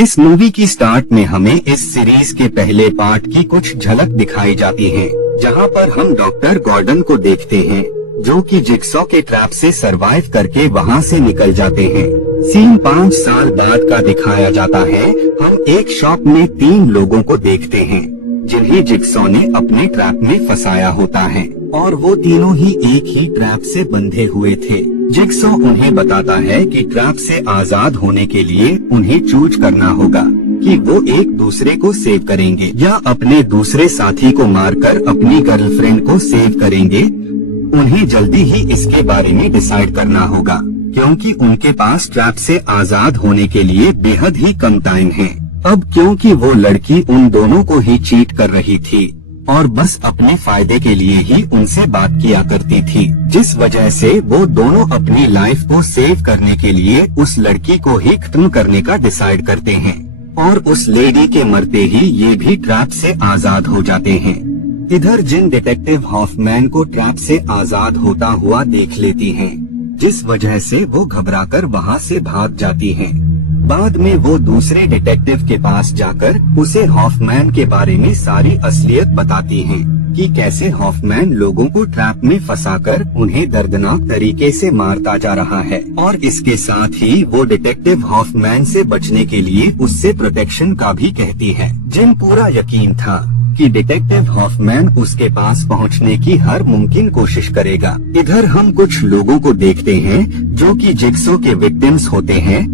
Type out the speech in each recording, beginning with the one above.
इस मूवी की स्टार्ट में हमें इस सीरीज के पहले पार्ट की कुछ झलक दिखाई जाती है, जहां पर हम डॉक्टर गॉर्डन को देखते हैं जो कि जिगसॉ के ट्रैप से सरवाइव करके वहां से निकल जाते हैं। सीन 5 साल बाद का दिखाया जाता है। हम एक शॉप में 3 लोगों को देखते हैं जिन्हें जिगसॉ ने अपने ट्रैप में फंसाया होता है और वो तीनों ही एक ही ट्रैप से बंधे हुए थे। जिगसॉ उन्हें बताता है कि ट्रैप से आजाद होने के लिए उन्हें चूज करना होगा कि वो एक दूसरे को सेव करेंगे या अपने दूसरे साथी को मारकर अपनी गर्लफ्रेंड को सेव करेंगे। उन्हें जल्दी ही इसके बारे में डिसाइड करना होगा क्योंकि उनके पास ट्रैप से आजाद होने के लिए बेहद ही कम टाइम है। अब क्योंकि वो लड़की उन दोनों को ही चीट कर रही थी और बस अपने फायदे के लिए ही उनसे बात किया करती थी, जिस वजह से वो दोनों अपनी लाइफ को सेव करने के लिए उस लड़की को ही खत्म करने का डिसाइड करते हैं और उस लेडी के मरते ही ये भी ट्रैप से आजाद हो जाते हैं। इधर जिन डिटेक्टिव हॉफमैन को ट्रैप से आजाद होता हुआ देख लेती हैं, जिस वजह से वो घबराकर वहाँ से भाग जाती हैं। बाद में वो दूसरे डिटेक्टिव के पास जाकर उसे हॉफमैन के बारे में सारी असलियत बताती हैं कि कैसे हॉफमैन लोगों को ट्रैप में फंसाकर उन्हें दर्दनाक तरीके से मारता जा रहा है और इसके साथ ही वो डिटेक्टिव हॉफमैन से बचने के लिए उससे प्रोटेक्शन का भी कहती है। जिन पूरा यकीन था कि डिटेक्टिव हॉफमैन उसके पास पहुंचने की हर मुमकिन कोशिश करेगा। इधर हम कुछ लोगों को देखते हैं जो कि जिगसॉ के विक्टिम्स होते हैं,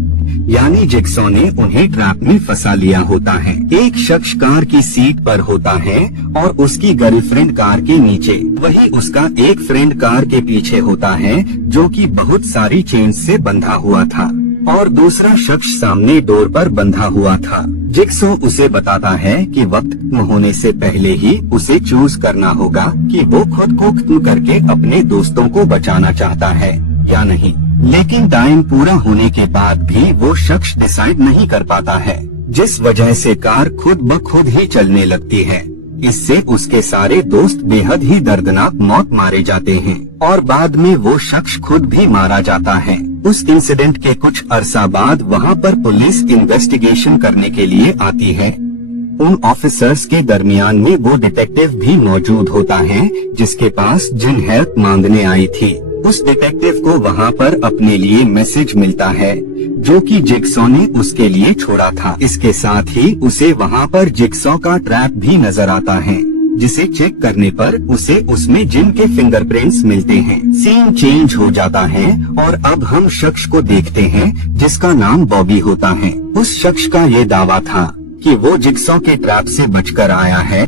यानी जिगसॉ ने उन्हें ट्रैप में फंसा लिया होता है। एक शख्स कार की सीट पर होता है और उसकी गर्लफ्रेंड कार के नीचे, वही उसका एक फ्रेंड कार के पीछे होता है जो कि बहुत सारी चेन से बंधा हुआ था और दूसरा शख्स सामने डोर पर बंधा हुआ था। जिगसॉ उसे बताता है कि वक्त खत्म होने से पहले ही उसे चूज करना होगा कि वो खुद को खत्म करके अपने दोस्तों को बचाना चाहता है या नहीं, लेकिन टाइम पूरा होने के बाद भी वो शख्स डिसाइड नहीं कर पाता है, जिस वजह से कार खुद ब खुद ही चलने लगती है। इससे उसके सारे दोस्त बेहद ही दर्दनाक मौत मारे जाते हैं और बाद में वो शख्स खुद भी मारा जाता है। उस इंसिडेंट के कुछ अरसा बाद वहाँ पर पुलिस इन्वेस्टिगेशन करने के लिए आती है। उन ऑफिसर्स के दरमियान में वो डिटेक्टिव भी मौजूद होता है जिसके पास जिन हेल्प मांगने आई थी। उस डिटेक्टिव को वहाँ पर अपने लिए मैसेज मिलता है जो कि जिगसॉ ने उसके लिए छोड़ा था। इसके साथ ही उसे वहाँ पर जिगसॉ का ट्रैप भी नजर आता है, जिसे चेक करने पर उसे उसमें जिन के फिंगरप्रिंट्स मिलते हैं। सीन चेंज हो जाता है और अब हम शख्स को देखते हैं जिसका नाम बॉबी होता है। उस शख्स का ये दावा था कि वो जिगसॉ के ट्रैप से बचकर आया है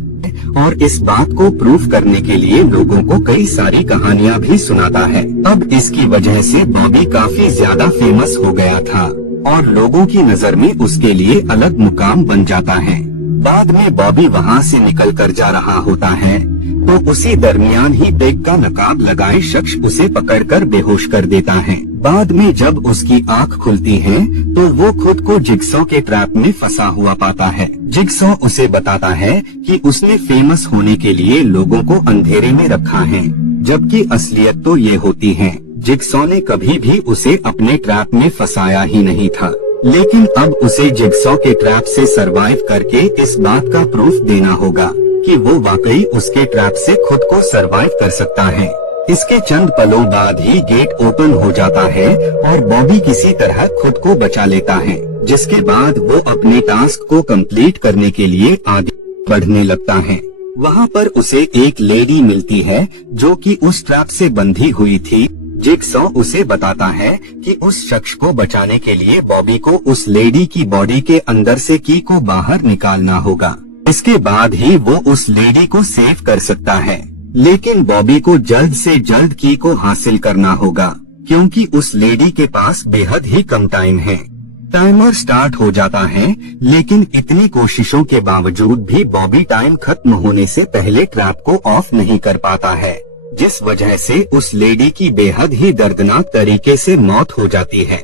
और इस बात को प्रूव करने के लिए लोगों को कई सारी कहानियां भी सुनाता है। अब इसकी वजह से बॉबी काफी ज्यादा फेमस हो गया था और लोगों की नजर में उसके लिए अलग मुकाम बन जाता है। बाद में बॉबी वहां से निकल कर जा रहा होता है तो उसी दरमियान ही पेग का नकाब लगाए शख्स उसे पकड़कर बेहोश कर देता है। बाद में जब उसकी आंख खुलती है तो वो खुद को जिगसॉ के ट्रैप में फंसा हुआ पाता है। जिगसॉ उसे बताता है कि उसने फेमस होने के लिए लोगों को अंधेरे में रखा है, जबकि असलियत तो ये होती है जिगसॉ ने कभी भी उसे अपने ट्रैप में फंसाया ही नहीं था, लेकिन अब उसे जिगसॉ के ट्रैप से सरवाइव करके इस बात का प्रूफ देना होगा कि वो वाकई उसके ट्रैप से खुद को सरवाइव कर सकता है। इसके चंद पलों बाद ही गेट ओपन हो जाता है और बॉबी किसी तरह खुद को बचा लेता है, जिसके बाद वो अपने टास्क को कंप्लीट करने के लिए आगे बढ़ने लगता है। वहाँ पर उसे एक लेडी मिलती है जो कि उस ट्रैप से बंधी हुई थी। जिगसॉ उसे बताता है कि उस शख्स को बचाने के लिए बॉबी को उस लेडी की बॉडी के अंदर से की को बाहर निकालना होगा। इसके बाद ही वो उस लेडी को सेव कर सकता है, लेकिन बॉबी को जल्द से जल्द की को हासिल करना होगा क्योंकि उस लेडी के पास बेहद ही कम टाइम है। टाइमर स्टार्ट हो जाता है, लेकिन इतनी कोशिशों के बावजूद भी बॉबी टाइम खत्म होने से पहले ट्रैप को ऑफ नहीं कर पाता है, जिस वजह से उस लेडी की बेहद ही दर्दनाक तरीके से मौत हो जाती है।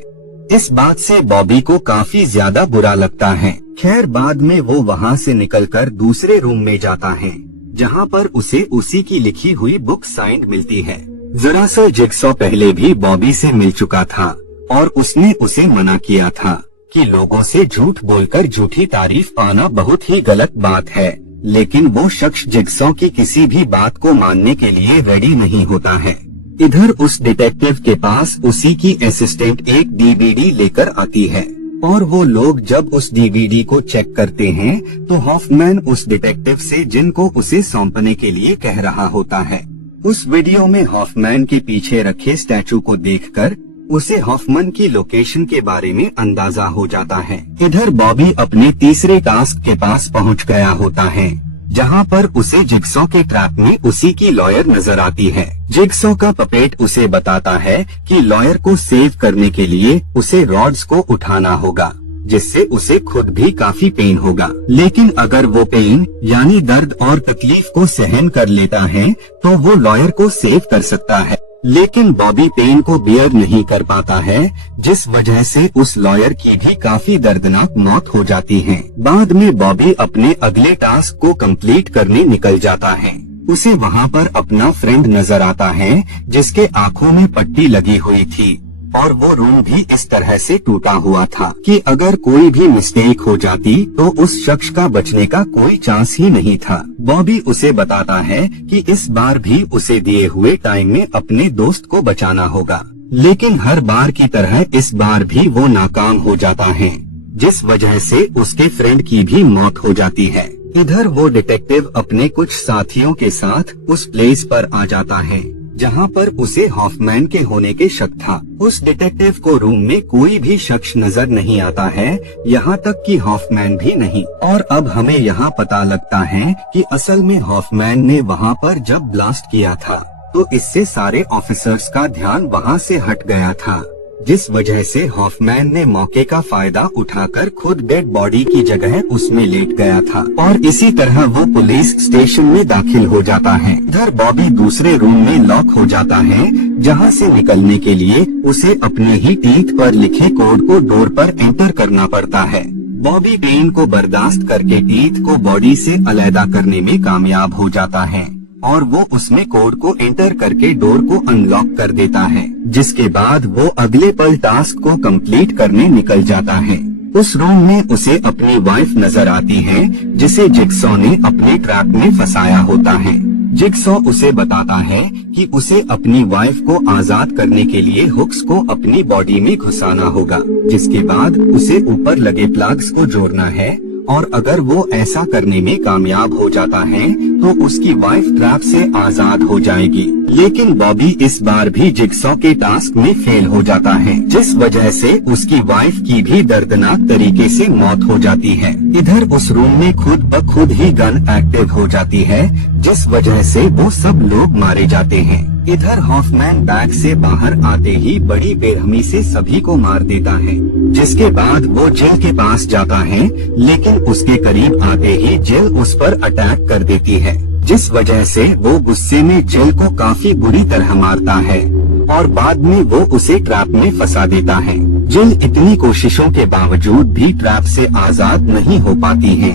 इस बात से बॉबी को काफी ज्यादा बुरा लगता है। खैर बाद में वो वहाँ से निकलकर दूसरे रूम में जाता है जहाँ पर उसे उसी की लिखी हुई बुक साइंड मिलती है। दरअसल जिगसॉ पहले भी बॉबी से मिल चुका था और उसने उसे मना किया था कि लोगों से झूठ बोलकर झूठी तारीफ पाना बहुत ही गलत बात है, लेकिन वो शख्स जिगसॉ की किसी भी बात को मानने के लिए रेडी नहीं होता है। इधर उस डिटेक्टिव के पास उसी की असिस्टेंट एक डीवीडी लेकर आती है और वो लोग जब उस डीवीडी को चेक करते हैं तो हॉफमैन उस डिटेक्टिव से जिनको उसे सौंपने के लिए कह रहा होता है। उस वीडियो में हॉफमैन के पीछे रखे स्टैचू को देखकर उसे हॉफमैन की लोकेशन के बारे में अंदाजा हो जाता है। इधर बॉबी अपने तीसरे टास्क के पास पहुंच गया होता है, जहां पर उसे जिगसॉ के ट्रैप में उसी की लॉयर नजर आती है। जिगसॉ का पपेट उसे बताता है कि लॉयर को सेव करने के लिए उसे रॉड्स को उठाना होगा, जिससे उसे खुद भी काफी पेन होगा। लेकिन अगर वो पेन यानी दर्द और तकलीफ को सहन कर लेता है तो वो लॉयर को सेव कर सकता है। लेकिन बॉबी पेन को बियर नहीं कर पाता है, जिस वजह से उस लॉयर की भी काफी दर्दनाक मौत हो जाती है। बाद में बॉबी अपने अगले टास्क को कंप्लीट करने निकल जाता है। उसे वहाँ पर अपना फ्रेंड नजर आता है जिसके आँखों में पट्टी लगी हुई थी और वो रूम भी इस तरह से टूटा हुआ था कि अगर कोई भी मिस्टेक हो जाती तो उस शख्स का बचने का कोई चांस ही नहीं था। बॉबी उसे बताता है कि इस बार भी उसे दिए हुए टाइम में अपने दोस्त को बचाना होगा, लेकिन हर बार की तरह इस बार भी वो नाकाम हो जाता है, जिस वजह से उसके फ्रेंड की भी मौत हो जाती है। इधर वो डिटेक्टिव अपने कुछ साथियों के साथ उस प्लेस पर आ जाता है जहाँ पर उसे हॉफमैन के होने के शक था। उस डिटेक्टिव को रूम में कोई भी शख्स नजर नहीं आता है, यहाँ तक कि हॉफमैन भी नहीं। और अब हमें यहाँ पता लगता है कि असल में हॉफमैन ने वहाँ पर जब ब्लास्ट किया था तो इससे सारे ऑफिसर्स का ध्यान वहाँ से हट गया था, जिस वजह से हॉफमैन ने मौके का फायदा उठाकर खुद डेड बॉडी की जगह उसमें लेट गया था और इसी तरह वो पुलिस स्टेशन में दाखिल हो जाता है। इधर बॉबी दूसरे रूम में लॉक हो जाता है, जहां से निकलने के लिए उसे अपने ही टीथ पर लिखे कोड को डोर पर एंटर करना पड़ता है। बॉबी पेन को बर्दाश्त करके टीथ को बॉडी से अलग करने में कामयाब हो जाता है और वो उसमें कोड को एंटर करके डोर को अनलॉक कर देता है, जिसके बाद वो अगले पल टास्क को कंप्लीट करने निकल जाता है। उस रूम में उसे अपनी वाइफ नजर आती है जिसे जिगसॉ ने अपने ट्रैप में फंसाया होता है। जिगसॉ उसे बताता है कि उसे अपनी वाइफ को आजाद करने के लिए हुक्स को अपनी बॉडी में घुसाना होगा, जिसके बाद उसे ऊपर लगे प्लग्स को जोड़ना है और अगर वो ऐसा करने में कामयाब हो जाता है तो उसकी वाइफ ट्रैप से आजाद हो जाएगी। लेकिन बॉबी इस बार भी जिगसॉ के टास्क में फेल हो जाता है, जिस वजह से उसकी वाइफ की भी दर्दनाक तरीके से मौत हो जाती है। इधर उस रूम में खुद ब खुद ही गन एक्टिव हो जाती है, जिस वजह से वो सब लोग मारे जाते हैं। इधर हॉफमैन बैग से बाहर आते ही बड़ी बेरहमी से सभी को मार देता है, जिसके बाद वो जिल के पास जाता है, लेकिन उसके करीब आते ही जिल उस पर अटैक कर देती है, जिस वजह से वो गुस्से में जिल को काफी बुरी तरह मारता है और बाद में वो उसे ट्रैप में फंसा देता है। जिल इतनी कोशिशों के बावजूद भी ट्रैप से आजाद नहीं हो पाती है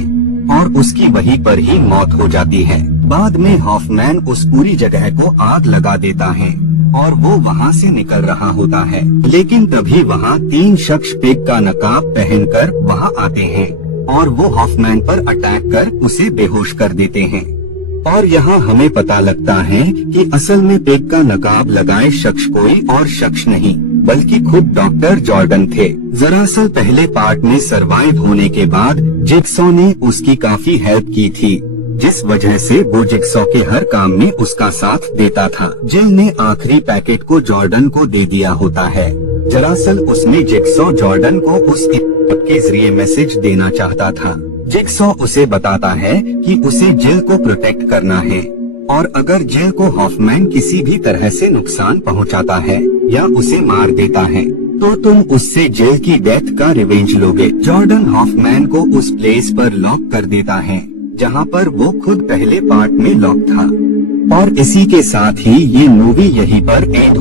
और उसकी वहीं पर ही मौत हो जाती है। बाद में हॉफमैन उस पूरी जगह को आग लगा देता है और वो वहाँ से निकल रहा होता है, लेकिन तभी वहाँ 3 शख्स पिग का नकाब पहनकर वहाँ आते हैं और वो हॉफमैन पर अटैक कर उसे बेहोश कर देते हैं। और यहाँ हमें पता लगता है कि असल में पिग का नकाब लगाए शख्स कोई और शख्स नहीं बल्कि खुद डॉक्टर जॉर्डन थे। दरअसल पहले पार्ट में सरवाइव होने के बाद जिगसॉ ने उसकी काफी हेल्प की थी, जिस वजह से वो जिगसॉ के हर काम में उसका साथ देता था। जिल ने आखिरी पैकेट को जॉर्डन को दे दिया होता है। दरअसल उसमें जिगसॉ जॉर्डन को उस के जरिए मैसेज देना चाहता था। जिगसॉ उसे बताता है कि उसे जिल को प्रोटेक्ट करना है और अगर जिल को हॉफमैन किसी भी तरह से नुकसान पहुंचाता है या उसे मार देता है तो तुम उससे जिल की डेथ का रिवेंज लोगे। जॉर्डन हॉफमैन को उस प्लेस पर लॉक कर देता है जहां पर वो खुद पहले पार्ट में लॉक था और इसी के साथ ही ये मूवी यहीं पर एंड